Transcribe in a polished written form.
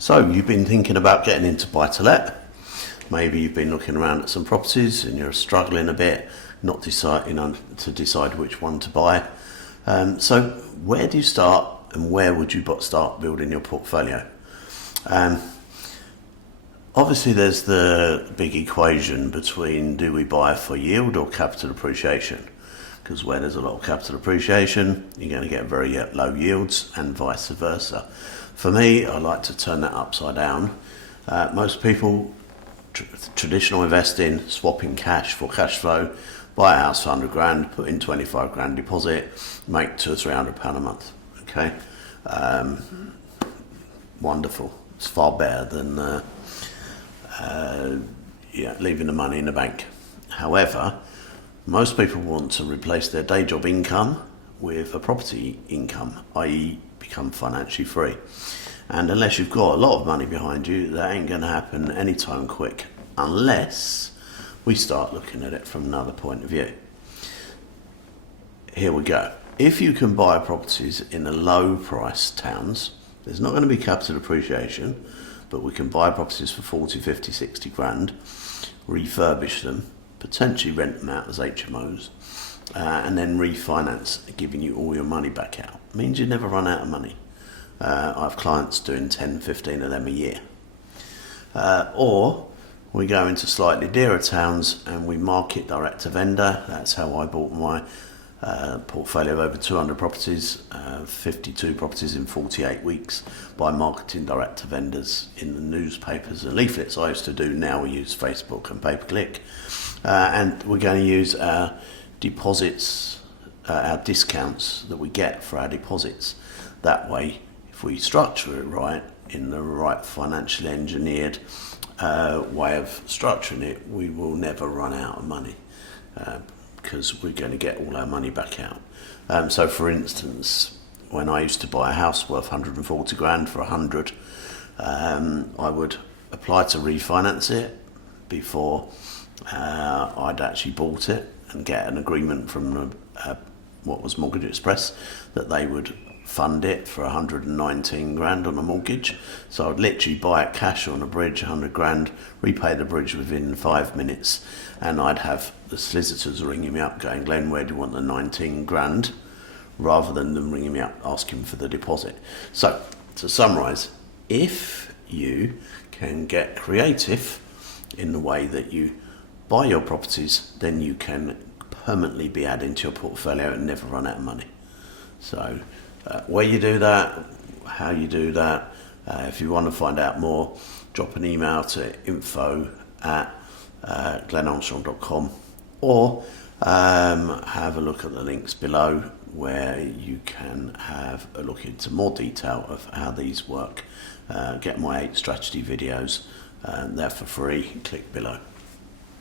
So you've been thinking about getting into buy-to-let. Maybe you've been looking around at some properties and you're struggling a bit, not deciding to decide which one to buy. So where do you start, and where would you start building your portfolio? Obviously there's the big equation between do we buy for yield or capital appreciation, because where there's a lot of capital appreciation you're going to get very low yields, and vice versa. For me, I like to turn that upside down. Most people, traditional investing, swapping cash for cash flow, buy a house for 100 grand, put in 25 grand deposit, make £200 or £300 a month. Okay, wonderful. It's far better than leaving the money in the bank. However, most people want to replace their day job income with a property income, i.e. become financially free. And unless you've got a lot of money behind you, that ain't going to happen anytime quick, unless we start looking at it from another point of view. Here we go. If you can buy properties in the low price towns, there's not going to be capital appreciation, but we can buy properties for 40, 50, 60 grand, refurbish them, potentially rent them out as HMOs, and then refinance, giving you all your money back out. It means you never run out of money. I have clients doing 10, 15 of them a year. Or we go into slightly dearer towns and we market direct to vendor. That's how I bought my portfolio of over 200 properties, 52 properties in 48 weeks, by marketing direct to vendors in the newspapers and leaflets I used to do. Now we use Facebook and pay-per-click. And we're going to use our deposits, our discounts that we get for our deposits. That way, if we structure it right, in the right financially engineered way of structuring it, we will never run out of money, because we're going to get all our money back out. So for instance, when I used to buy a house worth 140 grand for 100, I would apply to refinance it before I'd actually bought it, and get an agreement from what was Mortgage Express that they would fund it for 119 grand on a mortgage. So I'd literally buy it cash on a bridge, 100 grand, repay the bridge within 5 minutes, and I'd have the solicitors ringing me up going, Glenn, where do you want the 19 grand? Rather than them ringing me up asking for the deposit. So to summarise, if you can get creative in the way that you buy your properties, then you can permanently be adding to your portfolio and never run out of money. So where you do that, how you do that, if you want to find out more, drop an email to info@glenarmstrong.com, or have a look at the links below where you can have a look into more detail of how these work. Get my 8 strategy videos, they're for free, click below.